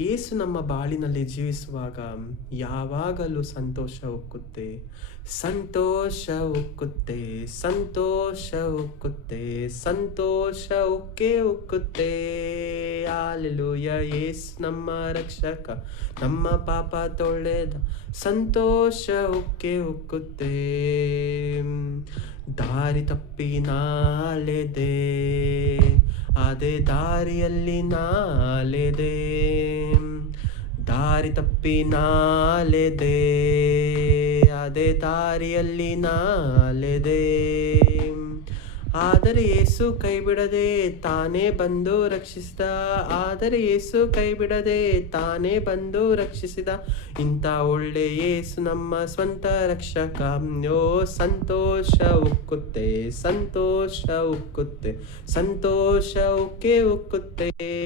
ಯೇಸು ನಮ್ಮ ಬಾಳಿನಲ್ಲಿ ಜೀವಿಸುವಾಗ ಯಾವಾಗಲೂ ಸಂತೋಷ ಉಕ್ಕುತ್ತೆ, ಸಂತೋಷ ಉಕ್ಕುತ್ತೆ, ಸಂತೋಷ ಉಕ್ಕುತ್ತೆ, ಸಂತೋಷ ಉಕ್ಕೇ ಉಕ್ಕುತ್ತೆ. ಹಾಲೆಲೂಯ. ಯೇಸು ನಮ್ಮ ರಕ್ಷಕ, ನಮ್ಮ ಪಾಪ ತೊಳೆದ, ಸಂತೋಷ ಉಕ್ಕೇ ಉಕ್ಕುತ್ತೆ. ದಾರಿ ತಪ್ಪಿ ನಾಲೆದೆ, ಅದೇ ದಾರಿಯಲ್ಲಿ ನಾಲೆದೆ, ದಾರಿ ತಪ್ಪಿ ನಾಲೆದೆ, ಅದೇ ದಾರಿಯಲ್ಲಿ ನಾಲೆದೆ. ಆದರೆ ಯೇಸು ಕೈ ಬಿಡದೆ ತಾನೇ ಬಂದು ರಕ್ಷಿಸಿದ, ಆದರೆ ಯೇಸು ಕೈ ಬಿಡದೆ ತಾನೇ ಬಂದು ರಕ್ಷಿಸಿದ. ಇಂಥ ಒಳ್ಳೆ ಯೇಸು ನಮ್ಮ ಸ್ವಂತ ರಕ್ಷಕ. ಓ ಸಂತೋಷ ಉಕ್ಕುತ್ತೆ, ಸಂತೋಷ ಉಕ್ಕುತ್ತೆ, ಸಂತೋಷ ಉಕ್ಕೇ ಉಕ್ಕುತ್ತೆ.